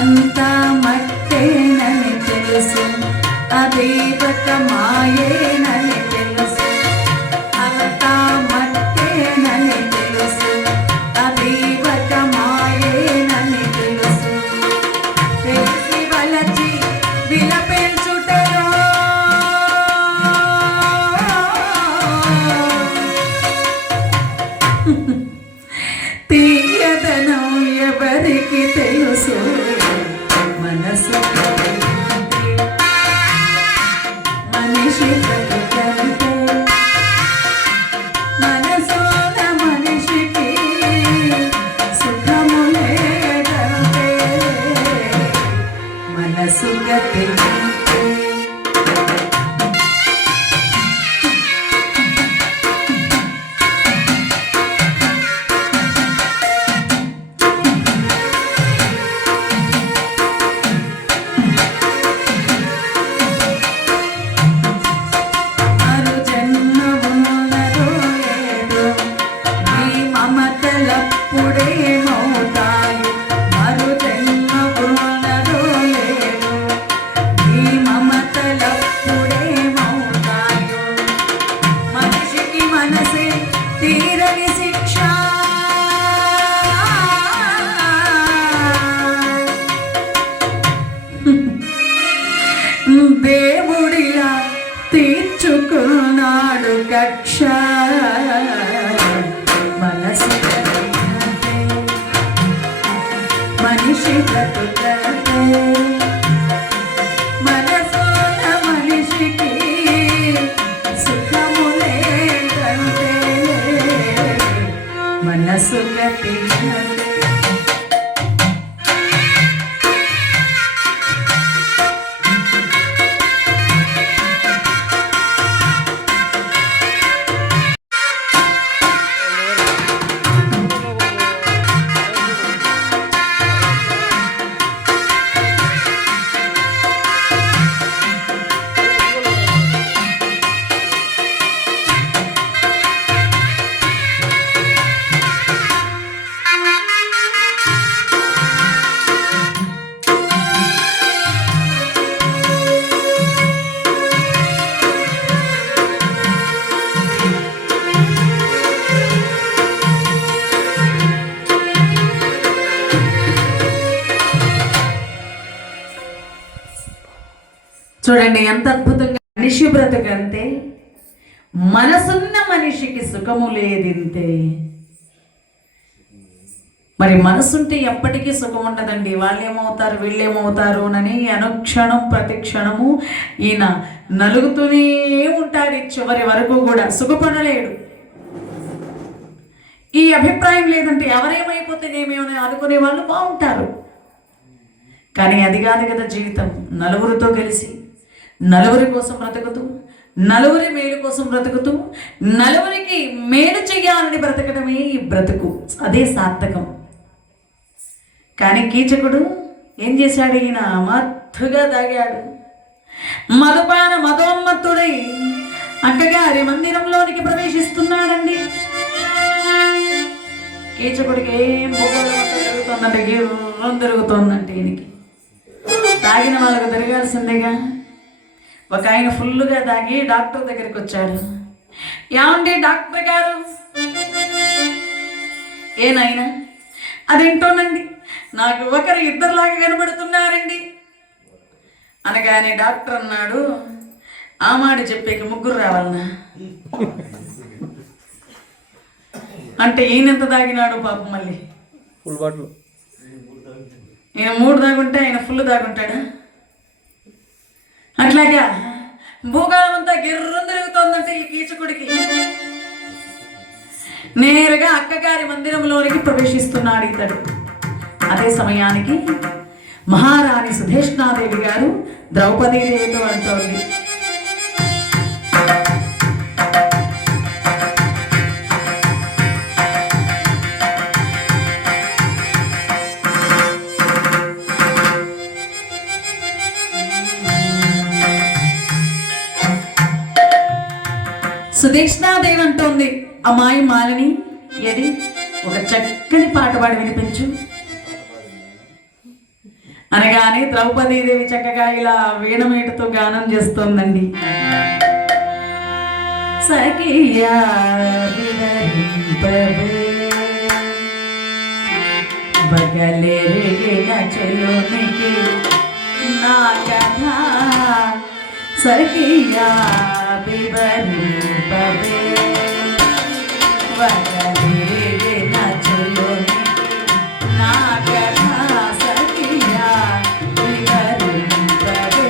అంతా మట్టేనని తెలుసు, అదేవత మాయేనని తెలుసు. అంతా మట్టేనని తెలుసు, అదేవత మాయేనని తెలుసు. తెలిసి వలచి విలపించుటలో తీయదనం ఎవరికి తెలుసు. మనసు మనిషి బ్రతుకంటే, మనసున మనిషికి సుఖము లేదంటే మనసు గతి. దేవుడిలా తీర్చుకున్నాడు కక్ష. మనసు మనిషి బ్రతుకంటే, మనసున మనిషికి సుఖము లేదంటే మనసు గతి. చూడండి ఎంత అద్భుతంగా. మనిషి బ్రతుకంతే, మనసున్న మనిషికి సుఖము లేదింతే. మరి మనసుంటే ఎప్పటికీ సుఖం ఉండదండి. వాళ్ళేమవుతారు వీళ్ళేమవుతారు అని అనుక్షణం ప్రతి క్షణము ఈయన నలుగుతూనే ఉంటాడు. చివరి వరకు కూడా సుఖపడలేడు. ఈ అభిప్రాయం లేదంటే ఎవరేమైపోతేనేమేమని అనుకునే వాళ్ళు బాగుంటారు. కానీ అది కాదు కదా జీవితం. నలుగురితో కలిసి, నలుగురి కోసం బ్రతుకుతూ, నలుగురి మేలు కోసం బ్రతుకుతూ, నలుగురికి మేలు చెయ్యాలని బ్రతకడమే ఈ బ్రతుకు. అదే సార్థకం. కానీ కీచకుడు ఏం చేశాడు? ఈయన మత్తుగా తాగాడు. మధుపాన మధోన్మత్తుడై అక్కగారి మందిరంలోనికి ప్రవేశిస్తున్నాడండి. కీచకుడికి ఏం జరుగుతుందంటే గిర్రం తిరుగుతోందంటే ఈయనకి. తాగిన వాళ్ళకు తిరగాల్సిందేగా. ఒక ఆయన ఫుల్గా తాగి డాక్టర్ దగ్గరికి వచ్చాడు. ఏమండి డాక్టర్ గారు? ఏనాయనా? అదేంటోనండి, నాకు ఒకరు ఇద్దరులాగా కనబడుతున్నారండి అనగానే డాక్టర్ అన్నాడు, ఆ మాట చెప్పేకి ముగ్గురు రావాలనా? అంటే ఈయనెంత తాగినాడు పాపం. మళ్ళీ ఫుల్ బాటిల్. ఈయన 3 దాగుంటే ఆయన ఫుల్ దాగుంటాడా? అట్లాగా భూగోళం అంతా గిర్రం తిరుగుతోందంటే ఈ కీచకుడికి. నేరుగా అక్కగారి మందిరంలోనికి ప్రవేశిస్తున్నాడు ఇతడు. అదే సమయానికి మహారాణి సుధేష్ణాదేవి గారు ద్రౌపదీదేవితో అంటోంది, సుధేష్ణాదేవి అంటోంది, అమ్మాయి మాలిని ఏది ఒక చక్కని పాట పాడి వినిపించు. అనగానే ద్రౌపదీదేవి చక్కగా ఇలా వీణమేటుతో గానం చేస్తోందండి. సఖియా బగలెరిగిన చెలునికి నా కథ సఖియా వివరింపవే బగలెరిగిన చెలునికి నా కథ సఖియా వివరింపవే.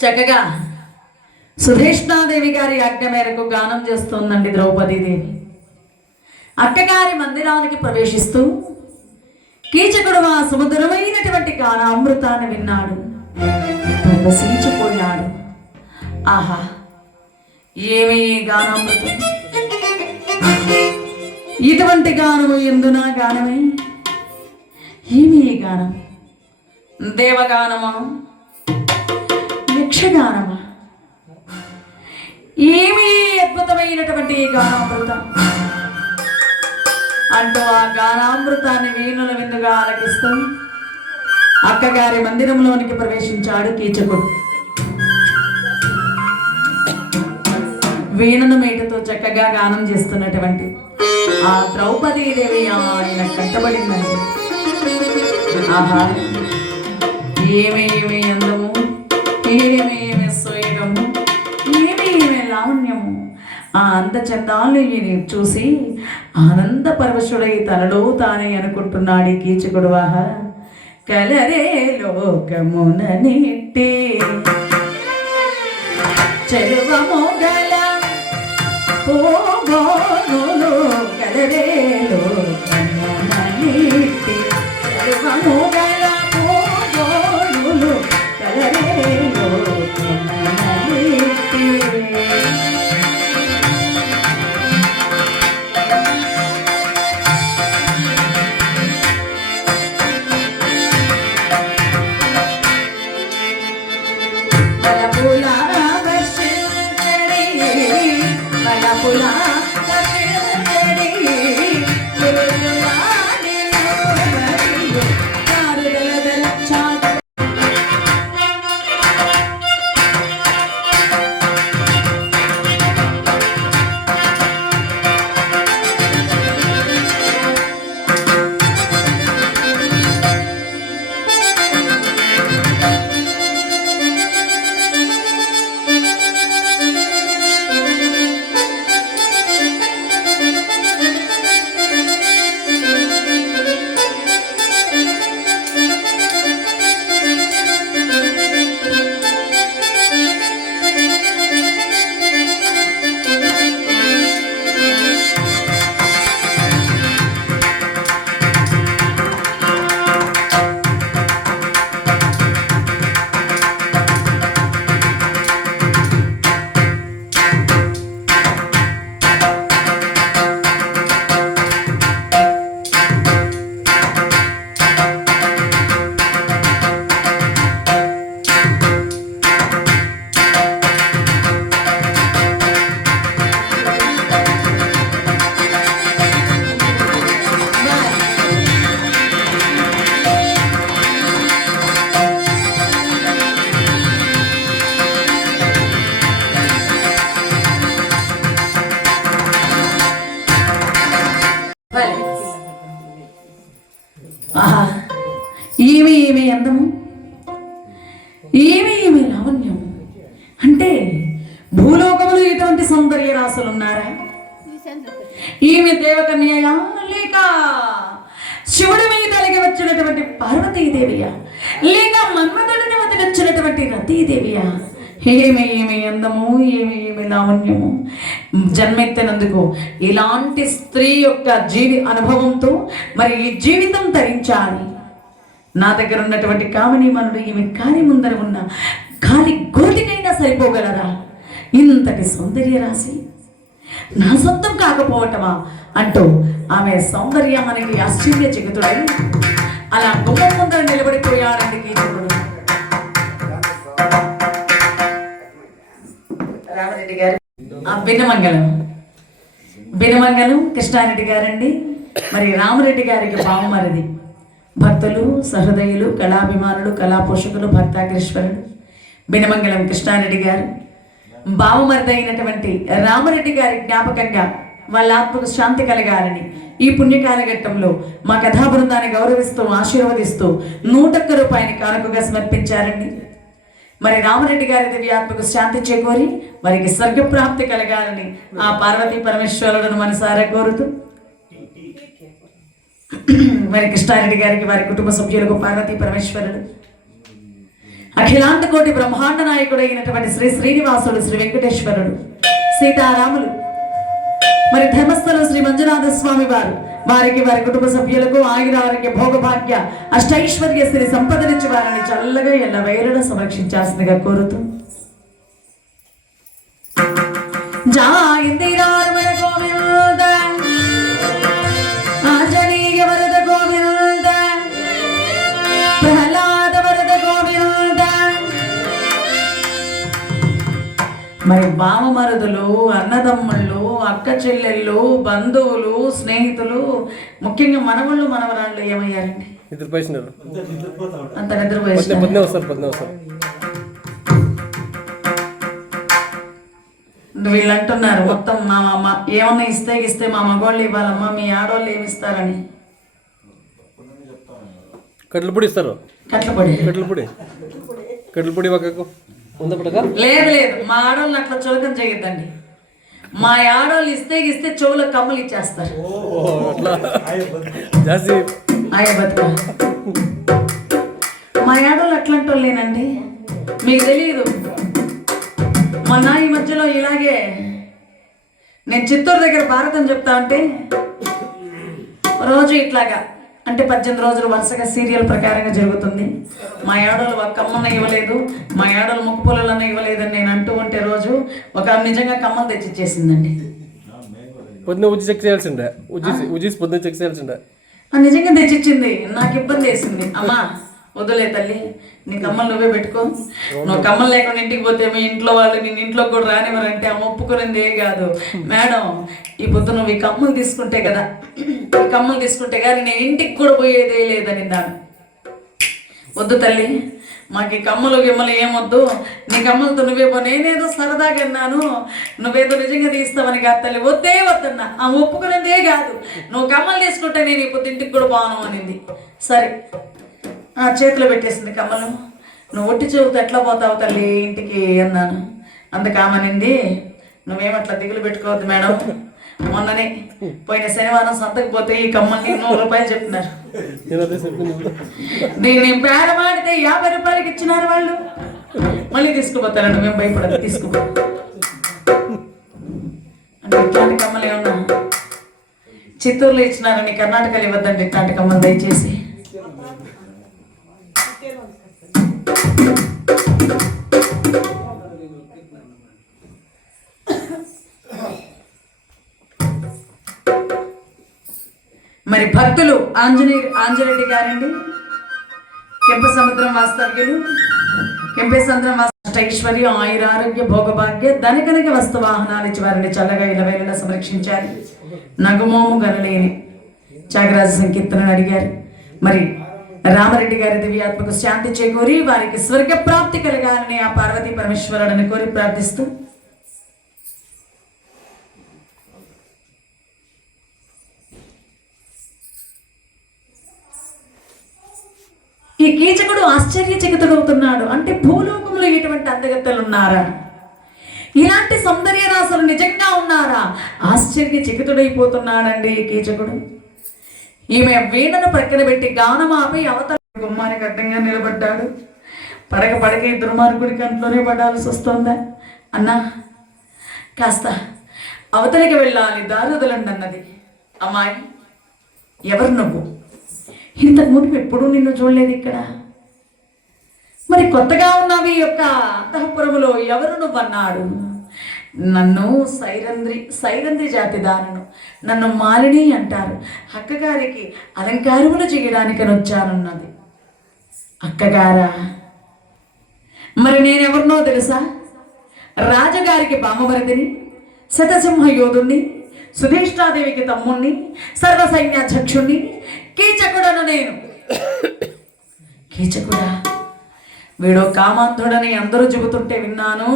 చక్కగా సుధేష్ణాదేవి గారి ఆజ్ఞ మేరకు గానం చేస్తోందండి ద్రౌపదీదేవి. అక్కగారి మందిరానికి ప్రవేశిస్తూ కీచకుడు ఆ సుమధురమైనటువంటి గానామృతాన్ని విన్నాడు, ప్రవశించిపోయాడు. ఆహా, ఏమి గానామృతం! ఇటువంటి గానము ఎందునా గానమే? ఏమి గానం? దేవగానమా, యక్షగానమా? ఏమి అద్భుతమైనటువంటి గానామృతం అంటూ ఆ గానామృతాన్ని వీణుల విందుగా ఆలకిస్తూ అక్కగారి మందిరంలోనికి ప్రవేశించాడు కీచకుడు. వీణను మేటతో చక్కగా గానం చేస్తున్నటువంటి ఆ ద్రౌపదీదేవి ఆయన కట్టబడిందండి. ఆహా, ఏమేమి అందము, ఏమేమి సోయగము, ఏమేమి లావణ్యము! ఆ అందచందాలను చూసి ఆనంద పరవశుడై తనలో తానే అనుకుంటున్నాడు ఈ కీచకుడు. ఆహా, కలరే లోకమున నిట్టి చెలువ మొగల పోగోనులు కలరే లోకమున నిట్టి చెలువ మొగల పోగోనులు కలరే లోకమున నిట్టి ఏమి అందము, ఏమి లావణ్యం అంటే భూలోకములు ఇటువంటి సౌందర్య రాసులు ఉన్నారా? ఈమె దేవకన్యయా లేక శివుడి మీద కలిగి వచ్చినటువంటి పార్వతీదేవియా లేక మన్మధుడిని వదిలి వచ్చినటువంటి రతీదేవియా? ఏమి అందము, ఏమి లావణ్యము. జన్మెత్తినందుకు ఇలాంటి స్త్రీ యొక్క అనుభవంతో మరి ఈ జీవితం ధరించాలి. నా దగ్గర ఉన్నటువంటి కామనీమనుడు ఈమె కాని ముందర ఉన్న కాలి గోటికైనా సరిపోగలరా? ఇంతటి సౌందర్య రాశి నా సొంతం కాకపోవటమా అంటూ ఆమె సౌందర్యానికి ఆశ్చర్యచకితుడై అలా గుమ్మం ముందర నిలబడిపోయాడండి కీచకుడు. రామరెడ్డి గారు బినమంగళం కృష్ణారెడ్డి గారండి. మరి రామరెడ్డి గారికి బావమరిది. భక్తులు, సహృదయులు, కళాభిమానులు, కళాపోషకులు, భక్తాగ్రేశ్వరుడు బినమంగళం కృష్ణారెడ్డి గారు బావమరిది అయినటువంటి రామరెడ్డి గారి జ్ఞాపకంగా వాళ్ళ ఆత్మకు శాంతి కలగాలని ఈ పుణ్యకాలఘట్టంలో మా కథా బృందాన్ని గౌరవిస్తూ ఆశీర్వదిస్తూ 101 రూపాయని కానుకగా సమర్పించారండి. మరి రామరెడ్డి గారి దివ్యాత్మకు శాంతి చేకూరి వారికి స్వర్గప్రాప్తి కలగాలని ఆ పార్వతీ పరమేశ్వరులను మనసారా కోరుతూ మరి కృష్ణారెడ్డి గారికి వారి కుటుంబ సభ్యులకు పార్వతీ పరమేశ్వరుడు అఖిలాంత కోటి బ్రహ్మాండ నాయకుడు అయినటువంటి శ్రీ శ్రీనివాసుడు, శ్రీ వెంకటేశ్వరుడు, సీతారాములు, మరి ధర్మస్థలం శ్రీ మంజునాథ స్వామి వారు వారికి వారి కుటుంబ సభ్యులకు ఆయురారోగ్య భోగభాగ్య అష్టైశ్వర్య శ్రీ సంపద నుంచి వారిని చల్లగా ఎల్లవేళలా సంరక్షించాల్సిందిగా కోరుతూ ఆంజనేయ వరద గోవింద, ప్రహ్లాద వరద గోవింద. మరి బావమరుదులు, అన్నదమ్ముళ్ళు, అక్క చెల్లెళ్ళు, బంధువులు, స్నేహితులు, ముఖ్యంగా మనవాళ్ళు మనవరాళ్ళు ఏమయ్యారండి? అంత నిద్రపోయేస్తారు. వీళ్ళు అంటున్నారు మొత్తం మా ఏమన్నా ఇస్తే మా మగవాళ్ళు ఇవ్వాలమ్మా, మీ ఆడవాళ్ళు ఏమి ఇస్తారని. కట్లపొడి ఇస్తారు. కట్లపొడి లేదు, మా ఆడవాళ్ళు అట్లా చులకం చేయొద్దండి. మా ఆడవాళ్ళు ఇస్తే చెవుల కమ్మలు ఇచ్చేస్తారు. మా ఆడవాళ్ళు అట్లాంటి వాళ్ళేనండి, మీకు తెలియదు. మొన్న ఈ మధ్యలో ఇలాగే నేను చిత్తూరు దగ్గర భారతం చెప్తా ఉంటే రోజు ఇట్లాగా అంటే 18 రోజులు వరుసగా సీరియల్ ప్రకారంగా జరుగుతుంది. మా ఏడోళ్ళు ఒక కమ్మన్న ఇవ్వలేదు, మా ఏడోళ్ళు ముక్కు పొలలన్న ఇవ్వలేదని నేను అంటూ ఉంటే రోజు ఒక నిజంగా కమ్మలు తెచ్చిచ్చేసిందండి. పొద్దున్న ఉజ్జి చెక్ చేయాల్సిందే, ఉజ్జి పొద్దున్న చెక్ చేయాల్సిందే. నిజంగా తెచ్చిచ్చింది. నాకు ఇబ్బంది వేసింది. అమ్మా వదిలే తల్లి, నీ కమ్మలు నువ్వే పెట్టుకో, నువ్వు కమ్మలు లేకుండా ఇంటికి పోతే మీ ఇంట్లో వాళ్ళు నేను ఇంట్లోకి కూడా రానివ్వరంటే ఆమె ఒప్పుకునేది ఏ కాదు. మేడం ఈ పొద్దు నువ్వు ఈ కమ్మలు తీసుకుంటే కదా, ఈ కమ్మలు తీసుకుంటే కానీ నేను ఇంటికి కూడా పోయేదే లేదని దాన్ని. వద్దు తల్లి, మాకు ఈ కమ్మలు గిమ్మలు ఏమొద్దు, నీ కమ్మలతో నువ్వే పో. నేనేదో సరదాగా అన్నాను, నువ్వేదో నిజంగా తీస్తావని కాదు తల్లి. వద్దే వద్దన్నా, ఆ ఒప్పుకునేదే కాదు. నువ్వు కమ్మలు తీసుకుంటే నేను ఈ పొద్దు ఇంటికి కూడా పోను అనింది. సరే చేతిలో పెట్టేసింది కమ్మలు. నువ్వు ఒట్టి చూపుతో ఎట్లా పోతావు తల్లి ఇంటికి అన్నాను. అందుకామనింది, నువ్వేమట్లా దిగులు పెట్టుకోవద్దు మేడం, మొన్ననే పోయిన శనివారం సంతకు పోతే ఈ కమ్మల్ని 100 రూపాయలు చెప్తున్నారు. నేను బేరమాడితే 50 రూపాయలకి ఇచ్చినారు వాళ్ళు. మళ్ళీ తీసుకుపోతారండి, మేము భయపడదు తీసుకుపో అంటే. ఇట్లాంటి కమ్మలు ఏమన్నా చిత్తూరులో ఇచ్చినారని కర్ణాటకలో ఇవ్వద్దండి ఇట్లాంటి కమ్మలు దయచేసి. మరి భక్తులు ఆంజనేయుడి గారండి, కెంపసముద్రం వాస్తవ్యులు, కెంపసముద్రం ఐశ్వర్యం ఆయురారోగ్య భోగభాగ్య ధనకనక వస్తు వాహనాలు ఇచ్చి వారిని చల్లగా ఇలవేళలా సంరక్షించారు. నగుమోము గనలేని త్యాగరాజ సంకీర్తనని అడిగారు. మరి రామరెడ్డి గారి దివ్యాత్మకు శాంతి చేకూరి వారికి స్వర్గ ప్రాప్తి కలగాలని ఆ పార్వతీ పరమేశ్వరుడిని కోరి ప్రార్థిస్తూ ఈ కీచకుడు ఆశ్చర్యచకితుడవుతున్నాడు. అంటే భూలోకంలో ఇటువంటి అందగత్తలు ఉన్నారా, ఇలాంటి సౌందర్య రాసులు నిజంగా ఉన్నారా, ఆశ్చర్యచకితుడైపోతున్నాడండి ఈ కీచకుడు. ఈమె వీణను ప్రక్కన పెట్టి గానమాపి అవతల గుమ్మానికి అడ్డంగా నిలబడ్డాడు. పడక ఈ దుర్మార్గుడి కంట్లోనే పడాల్సి వస్తుందా అన్నా, కాస్త అవతలికి వెళ్ళాలి, దారి వదలండి అన్నది. అమ్మాయి ఎవరు నువ్వు? ఇంతకు ముందు ఎప్పుడూ నిన్ను చూడలేదు ఇక్కడ, మరి కొత్తగా ఉన్నావు ఈ యొక్క అంతఃపురములో, ఎవరు నువ్వు అన్నాడు. నన్ను సైరంధ్రి జాతి దానను, నన్ను మాలిని అంటారు, అక్కగారికి అలంకారములు చేయడానికని వచ్చానన్నది. అక్కగారా? మరి నేనెవరినో తెలుసా? రాజగారికి బామభరతిని, శతసింహ యోధుణ్ణి, సుధేష్టాదేవికి తమ్ముణ్ణి, సర్వసైన్యాధ్యక్షుణ్ణి, కీచకుడను నేను. కీచకుడా? వీడో కామాంధుడని అందరూ చెబుతుంటే విన్నాను.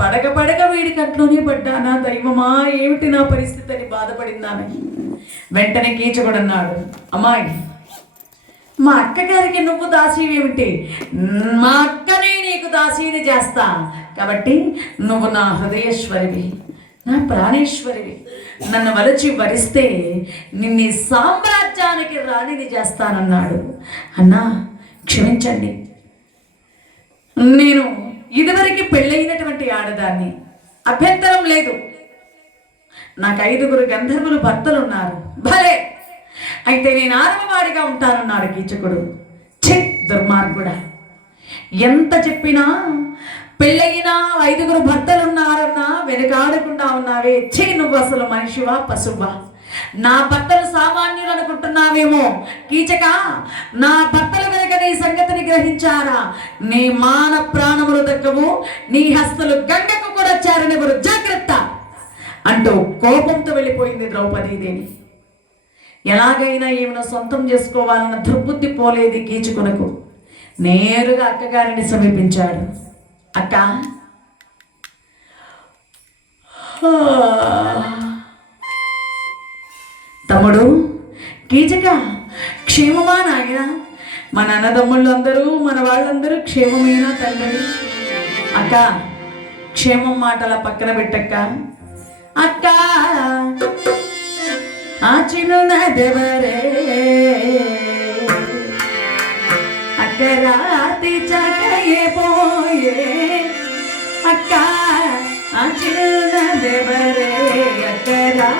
పడక వీడి కంట్లోనే పడ్డానా దైవమా, ఏమిటి నా పరిస్థితి అని బాధపడిందామె. వెంటనే కీచకుడు అన్నాడు, అమ్మాయి మా అక్కగారికి నువ్వు దాసీవేమిటి? మా అక్కనే నీకు దాసీని చేస్తా, కాబట్టి నువ్వు నా హృదయేశ్వరివి, నా ప్రాణేశ్వరివి. నన్ను వలచి వరిస్తే నిన్ను సామ్రాజ్యానికి రాణిని చేస్తానన్నాడు. అన్నా క్షమించండి, నేను ఇదివరకు పెళ్ళైనటువంటి ఆడదాన్ని, అభ్యంతరం లేదు. నాకు 5 గంధర్వులు భర్తలు ఉన్నారు. భలే, అయితే నేను 6వ వాడిగా ఉంటానన్నాడు కీచకుడు. ఛీ దుర్మార్గుడా, ఎంత చెప్పినా పెళ్ళయినా 5 భర్తలు ఉన్నారన్నా వెనుకాడకుండా ఉన్నావే. ఛీ, నువ్వు అసలు మనిషివా పశువా? నా భర్తలు సామాన్యులు అనుకుంటున్నావేమో కీచక, నా భర్తలు కనుక నీ సంగతిని గ్రహించారా నీ మాన ప్రాణములు దక్కవు, నీ హస్తలు గంగకు కూడా చేరనివ్వరు, జాగ్రత్త అంటూ కోపంతో వెళ్ళిపోయింది ద్రౌపదీదేవి. ఎలాగైనా ఈమెను సొంతం చేసుకోవాలన్న దుర్బుద్ధి పోలేదు కీచుకునకు. నేరుగా అక్కగారిని సమీపించాడు. అక్క, తమ్ముడు కీచక, క్షేమమా నాయన? మన అన్నదమ్ముళ్ళందరూ మన వాళ్ళందరూ క్షేమమేనా తల్లి? అక్క క్షేమం మాటల పక్కన పెట్టక్క. అక్క ఆ చిన్నదెవరే? అక్క అక్కరాతి చకయే పోయే అక్క ఆ చిన్న దేవరే అక్కరా